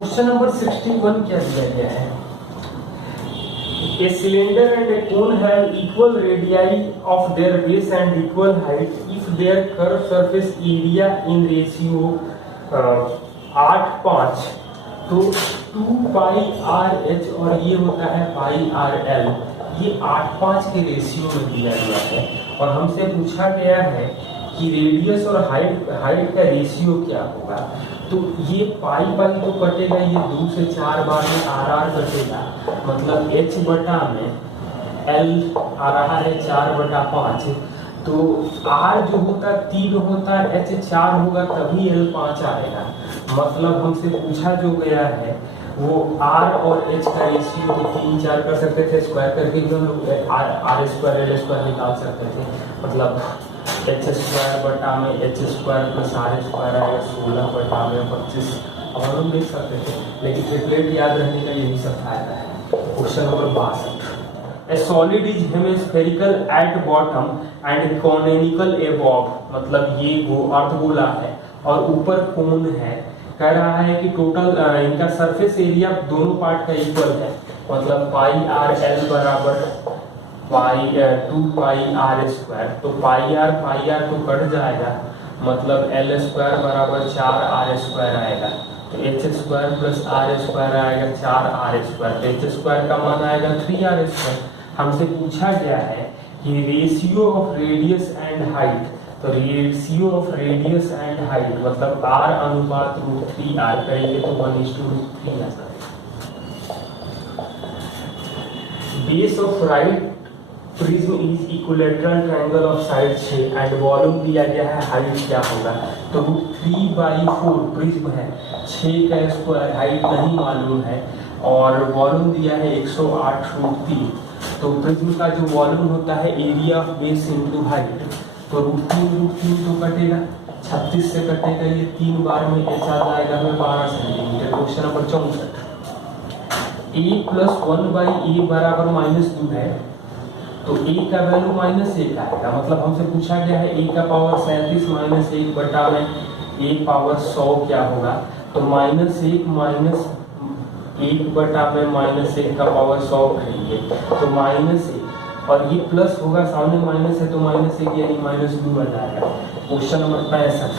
Question number 61 क्या दिया गया है? A cylinder and a cone have equal radii of their base and equal height if their curved surface area in ratio 8:5 तो 2 पाई R H और ये होता है पाई आर एल, ये 8:5 के रेशियो में दिया गया है और हमसे पूछा गया है कि रेडियस और हाइट का रेशियो क्या होगा। तो ये पाई पाई तो कटेगा, ये 2 से 4 बार में आर कटेगा, मतलब h बटा में l आ रहा है 4/5। तो r जो होता 3 होता है, h 4 होगा तभी l 5 आएगा। मतलब हमसे पूछा जो गया है वो r और h का रेशियो 3 4 कर सकते थे, स्क्वायर करके भी हम लोग r स्क्वायर l स्क्वायर निकाल सकते थे। मतलब h स्क्वायर बटा में h square plus r square आएगा 16 बटा में 25। अब हम लोग देख सकते थे, लेकिन ट्रिपलेट याद रहने का यही सब फायदा है। Question number 62, A solid is hemispherical at bottom and conical above, मतलब ये वो अर्धगोला है और ऊपर कोन है। कह रहा है कि टोटल इनका सरफेस एरिया दोनों पार्ट का इक्वल है, मतलब पाई आर एल बराबर 2 पाई आर स्क्वायर। तो पाई आर तो कट जाएगा, मतलब एल स्क्वायर बराबर 4 आर स्क्वायर आएगा। तो H square plus R square आएगा 4 आर स्क्वायर। तो एच स्क्वायर का मान आएगा 3 आर स्क्वायर। हमसे पूछा गया है कि ratio of radius and height, तो ratio of radius and height मतलब r अनुपात √3r करेंगे तो 1:√3 आ जाएगा। Base of right prism is equilateral triangle of side 6 and volume दिया गया है, हाइट क्या होगा? तो √3/4 प्रिज्म है, 6 का स्क्वायर हाइट नहीं मालूम है और वॉल्यूम दिया है 108√3। तो प्रिज्म का जो वॉल्यूम होता है area of base into height, तो √3 तो कटेगा, 36 से कटेगा, ये 3 बार में h आ जाएगा हमें 12 centimetre. Question number 64, a + 1/a बराबर -2 है, तो a का वैल्यू -1 आएगा। मतलब हमसे पूछा गया है a का पावर 37 -1 बटा में a पावर 100 क्या होगा? तो -1 बटा में -1 का पावर 100 करेंगे तो -1 और ये प्लस होगा, सामने माइनस है तो -1 यानी -2 आ जाएगा। Question number 65,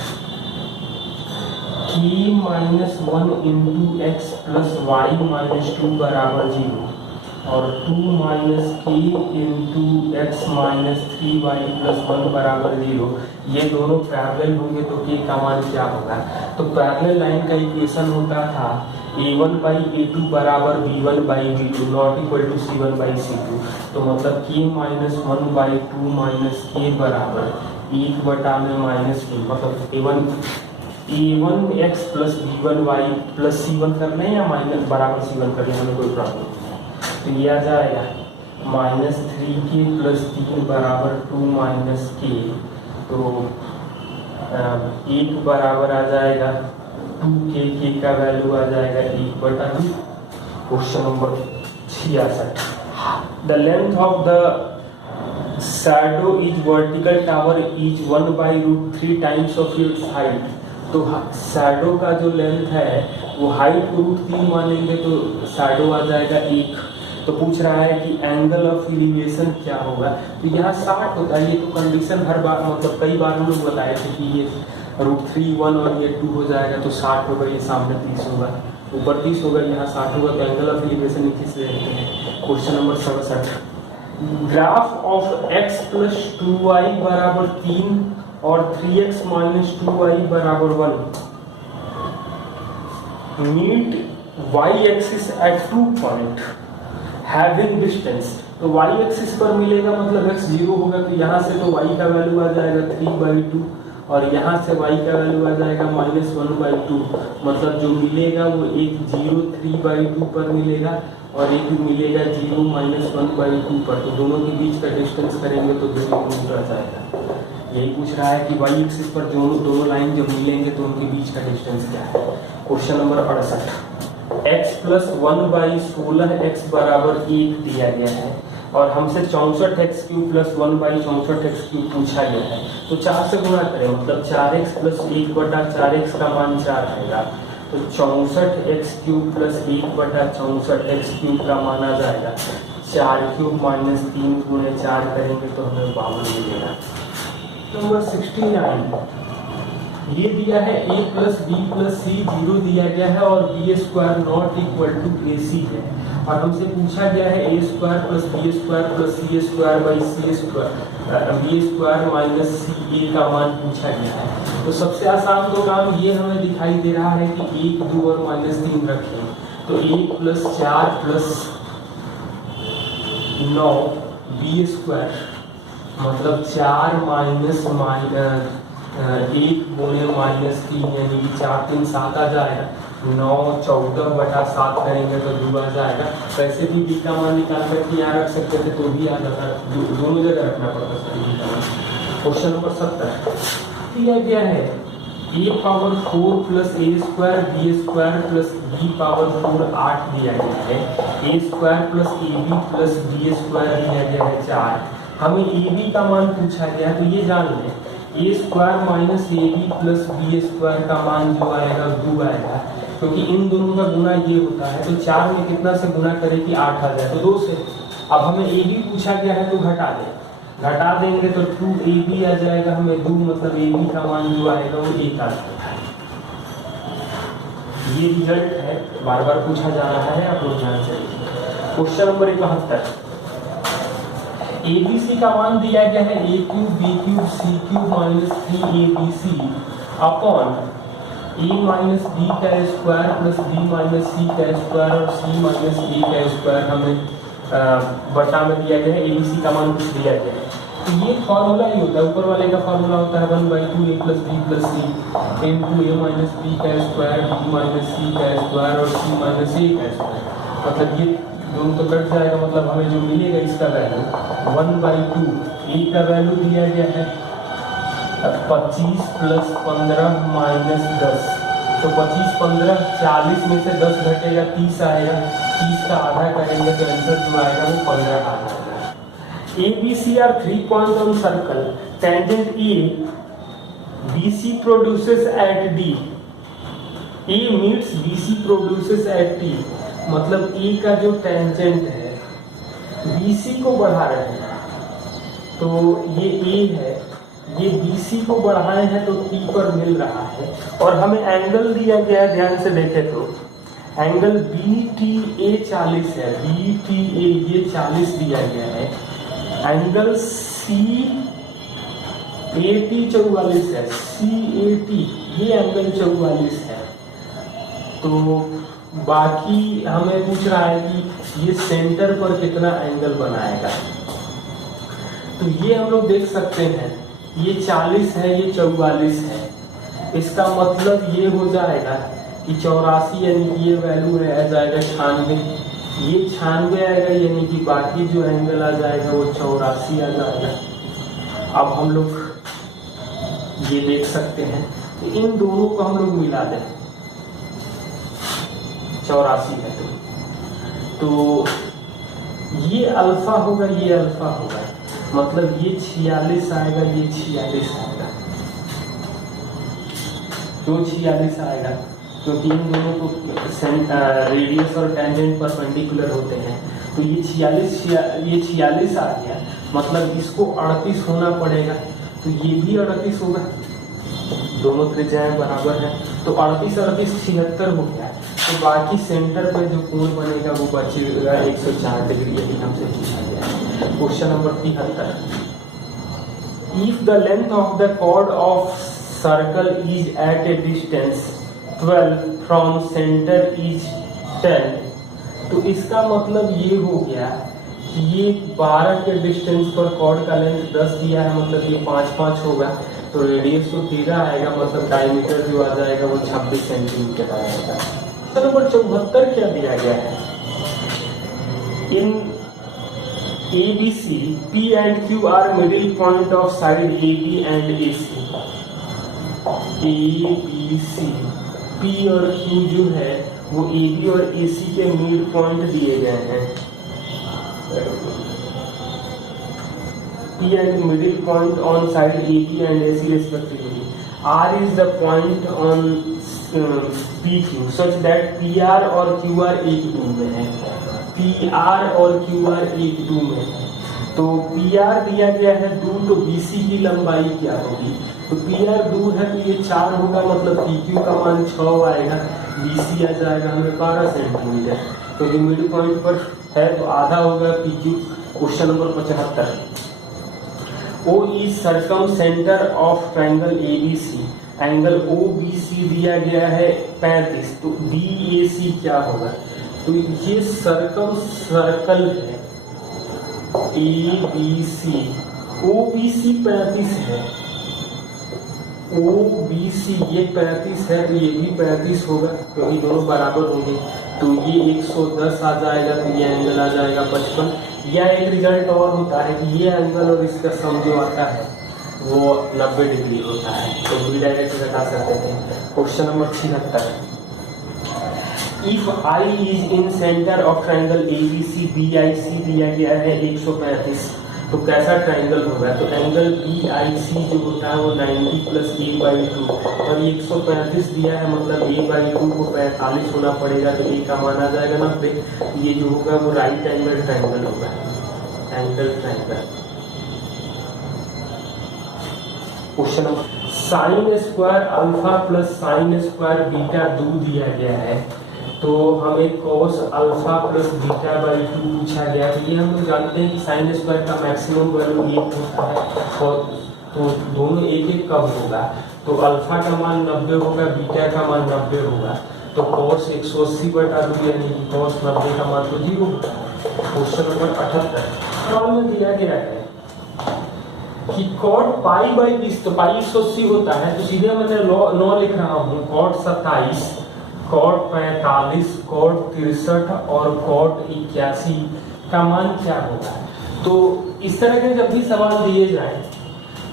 k - 1 × x + y - 2 बराबर 0 और 2 - k × x - 3y + 1 बराबर 0, ये दोनों पैरेलल होंगे तो k का मान क्या होगा? तो पैरेलल लाइन का इक्वेशन होता था a1/a2 बराबर b1/b2 not equal to c1/c2। तो मतलब k - 1/2 - k बराबर 1 बटा में -2, मतलब a1x + b1y + c1 कर लें या माइनस बराबर c1 कर लें, हमें कोई प्रॉब्लम नहीं। तो ये आ जाएगा -3k + 3 बराबर 2 - k। तो 1 बराबर आ जाएगा 2k का वैल्यू आ जाएगा 1/2। Question number 66, the length of the shadow is vertical tower is 1/√3 times of its height. तो शैडो का जो लेंथ है वो हाइट को √3 मानेंगे तो शैडो आ जाएगा 1। तो पूछ रहा है कि एंगल ऑफ एलिवेशन क्या होगा? तो यहाँ 60 होता है, ये तो कंडीशन हर बार मतलब कई बार हम लोग बताए थे कि ये √3 1 और ये 2 हो जाएगा तो 60 होगा, ये सामने 30 होगा, ऊपर 30 होगा, यहाँ 60 होगा, तो एंगल ऑफ एलिवेशन नीचे से रहते हैं। Question number 67, graph of x + 2y बराबर 3 और 3x - 2y बराबर 1 meet y axis at 2 point having distance. तो y एक्सिस पर मिलेगा, मतलब x 0 होगा, तो यहाँ से तो y का वैल्यू आ जाएगा 3/2 और यहाँ से y का वैल्यू आ जाएगा -1/2। मतलब जो मिलेगा वो एक 0 3/2 पर मिलेगा और एक मिलेगा 0 -1/2 पर। तो दोनों के बीच का डिस्टेंस करेंगे तो 2 किलोमीटर आ जाएगा। यही पूछ रहा है कि y एक्सिस पर दोनों लाइन जब मिलेंगे तो उनके बीच का डिस्टेंस क्या है। क्वेश्चन नंबर 68, x + 1/16x बराबर 1 दिया गया है और हमसे 64x³ + 1/64x³ पूछा गया है। तो 4 से गुणा करें, मतलब 4x + 1/4x का मान 4 आएगा। तो तो 64x³ प्लस 1/64x³ का माना जाएगा 4³ माइनस 3 गुणे 4 करेंगे तो हमें 52 मिलेगा। नंबर 69 ये दिया है a plus B plus C 0 दिया गया है और b square not equal to ac है और हमसे पूछा गया है a square plus B square plus C square by C square B square minus C A का मान पूछा गया है। तो सबसे आसान तो काम ये हमें दिखाई दे रहा है कि 1, 2 और माइनस 3 रखें तो 1 प्लस 4 प्लस 9 बी स्क्वायर मतलब 4 माइनस 1 गुणे माइनस 3 यानी कि 4 3 7 आ जाएगा 9 14/7 करेंगे तो 2 आ जाएगा। वैसे भी बी का मान निकाल करके यहाँ रख सकते थे तो भी याद रखना दोनों जगह रखना पड़ता है। क्वेश्चन नंबर 70 दिया गया है a power 4 plus a square B square plus B power 4 8 दिया गया है a square plus A B plus B square दिया गया है 4। हमें ए बी का मान पूछा गया तो ये जान लें A square minus A B plus B square का मान जो आएगा 2 आएगा क्योंकि इन दोनों का गुना ये होता है तो 4 में कितना से गुना करें कि 8 आ जाए तो 2 से। अब हमें ए बी पूछा गया है तो घटा देंगे तो 2ab आ जाएगा हमें 2 मतलब ab का मान जो आएगा वो 1 आ जाएगा। ये रिजल्ट है बार बार पूछा जा रहा है आप लोग ध्यान से। क्वेश्चन नंबर 71 ABC का मान दिया गया है a³ b³ c³ minus 3abc upon a minus B का square plus B minus C का स्क्वायर और c माइनस a का स्क्वायर हमें बटा में दिया गया है। ABC का मान कुछ दिया गया है तो ये फॉर्मूला ही होता है ऊपर वाले का फॉर्मूला होता है 1/2 a plus B plus C into a minus B का स्क्वायर b माइनस सी का स्क्वायर और c माइनस a का स्क्वायर मतलब ये दोनों तो कट जाएगा मतलब हमें जो मिलेगा इसका वैल्यू 1/2 a का वैल्यू दिया गया है 25 प्लस 15 माइनस 10 तो 25 15 40 में से 10 घटेगा 30 आएगा 30 का आधा करेंगे तो आंसर जो आएगा वो 15 आ जाएगा। ABC are 3 points on circle tangent A BC produces at D A meets BC produces at T मतलब A का जो टेंजेंट है BC को बढ़ा रहे हैं तो ये A है ये BC को बढ़ाए हैं तो T पर मिल रहा है और हमें एंगल दिया गया है ध्यान से देखें तो एंगल BTA 40 है BTA ये 40 दिया गया है एंगल CAT 44 है CAT ये एंगल 44 है। तो बाकी हमें पूछ रहा है कि ये सेंटर पर कितना एंगल बनाएगा तो ये हम लोग देख सकते हैं ये 40 है ये 44 है इसका मतलब ये हो जाएगा कि 84 यानी कि ये वैल्यू आ जाएगा 96 ये 96 आएगा यानी कि बाकी जो एंगल आ जाएगा वो 84 आ जाएगा। अब हम लोग ये देख सकते हैं तो इन दोनों को हम लोग मिला दें 84 है तो ये अल्फा होगा ये अल्फा होगा मतलब ये 46 आएगा ये 46 आएगा क्यों 46 आएगा क्योंकि इन दोनों को रेडियस और टेंजेंट परपेंडिकुलर होते हैं तो ये 46 आ गया मतलब इसको 38 होना पड़ेगा तो ये भी 38 होगा दोनों त्रिज्याएं बराबर है तो 38 38 76 हो गया तो बाकी सेंटर पे जो कोण बनेगा वो बचेगा 104 डिग्री यही हमसे पूछा गया है। Question number 73 if the length of the chord of circle is at a distance 12 from centre is 10 तो इसका मतलब ये हो गया कि ये 12 के डिस्टेंस पर कॉर्ड का लेंथ 10 दिया है मतलब ये 5 होगा तो रेडियस तो 13 आएगा मतलब डायमीटर जो आ जाएगा वो 26 सेंटीमीटर आएगा। नंबर 74 क्या दिया गया है इन ABC P and Q are middle point of side AB and AC ABC P और Q जो है वो AB और AC के मिड पॉइंट दिए गए हैं P and middle point on side AB and AC respectively R is the point on P Q such that P R और क्यू आर एक टू में है, पी आर और क्यू आर एक टू में है। तो पी आर दिया गया है 2, तो बी सी की लंबाई क्या होगी, तो पी आर 2 है तो ये 4 होगा, मतलब पी क्यू का मान 6 आएगा, बी सी आ जाएगा हमें 12 सेंटीमीटर, क्योंकि मिड पॉइंट पर है तो आधा होगा P Q. Question number 75, O is circumcentre of triangle A B C, angle O B C दिया गया है 35, तो बी ए सी क्या होगा, तो ये सर्कल है ए बी सी, ओ बी सी 35 है, ओ बी सी ये 35 है तो ये भी 35 होगा, क्योंकि दोनों बराबर होंगे, तो ये 110 आ जाएगा, तो ये एंगल आ जाएगा 55। या एक रिजल्ट और होता है कि ये एंगल और इसका सम जो आता है वो 90 डिग्री होता है, तो बी डायरेक्ट घटा सकते थे। Question number 76, if I is in centre of triangle A B C, B I C दिया गया है 135, तो कैसा ट्रायंगल होगा, तो एंगल बी आई सी जो होता है वो 90 प्लस a/2, और 135 दिया है मतलब a/2 को 45 होना पड़ेगा, तो a का मान आ जाएगा 90, ये जो होगा वो राइट एंगल ट्रायंगल होगा, angle triangle. Question number, sine square alpha plus sine square beta 2 दिया गया है, तो हमें cos alpha plus beta by 2 पूछा गया, तो ये हम लोग जानते हैं कि साइन स्क्वायर का मैक्सिमम वैल्यू 1 होता है, और तो दोनों एक एक कब होगा, तो अल्फा का मान 90 होगा, बीटा का मान 90 होगा, तो cos 180/2 यानी कि cos 90 का मान तो 0 होगा। क्वेश्चन नंबर 78 में दिया गया है कि cot π/20, तो पाई 180 होता है, तो सीधे मैंने 9 लिख रहा हूँ, cot 27, cot 45, cot 63 और cot 81 का मान क्या होगा। तो इस तरह के जब भी सवाल दिए जाए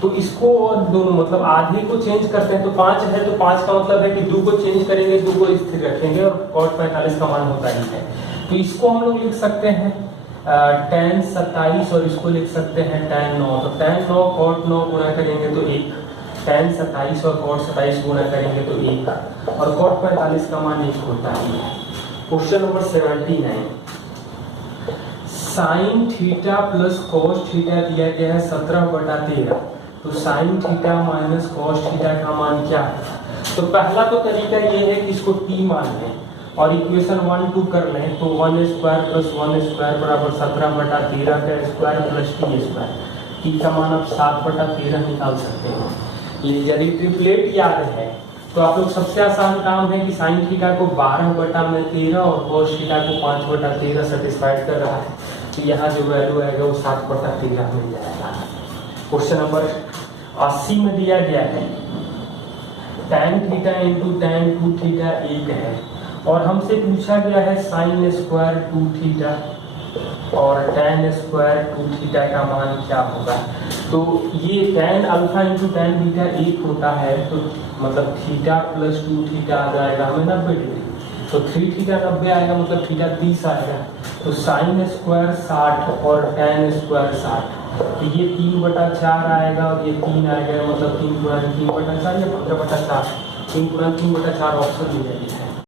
तो इसको और दोनों मतलब आधे को चेंज करते हैं, तो 5 है तो 5 का मतलब है कि 2 को चेंज करेंगे, 2 को स्थिर रखेंगे, और cot 45 का मान होता ही है, तो इसको हम लोग लिख सकते हैं tan 27 और इसको लिख सकते हैं tan 9, तो tan 9 cot 9 गुणा करेंगे तो 1, tan 27 और cot 27 गुणा करेंगे तो 1, और cot 45 का मान 1 होता ही है। Question number 79, sine theta plus cos theta दिया गया है 17/13, तो sine theta minus cos theta का मान क्या है, तो पहला तो तरीका ये है कि इसको t मान लें और इक्वेशन 1 2 कर लें, तो 1 स्क्वायर प्लस 1 स्क्वायर बराबर 17/13 का square plus T square, T का मान आप 7/13 निकाल सकते हो। यदि ट्रिपलेट याद है तो आप लोग सबसे आसान काम है कि साइन थीटा को 12/13 और cos थीटा को 5/13 सेटिस्फाइड कर रहा है, तो यहाँ जो वैल्यू आएगा वो 7/13 मिल जाएगा। क्वेश्चन नंबर 80 में दिया गया है tan theta into tan 2 theta 1 है, और हमसे पूछा गया है साइन स्क्वायर 2 थीटा और tan स्क्वायर 2 थीटा का मान क्या होगा। तो ये tan alpha into tan beta 1 होता है, तो मतलब थीटा प्लस 2 थीटा आ जाएगा हमें 90 डिग्री, तो 3 थीटा 90 आएगा मतलब थीटा 30 आएगा, तो साइन स्क्वायर 60 और tan स्क्वायर 60, तो ये 3/4 आएगा और ये 3 आएगा, मतलब 3 × 3/4 या 15/4, 3 × 3/4 ऑप्शन दिया गया है।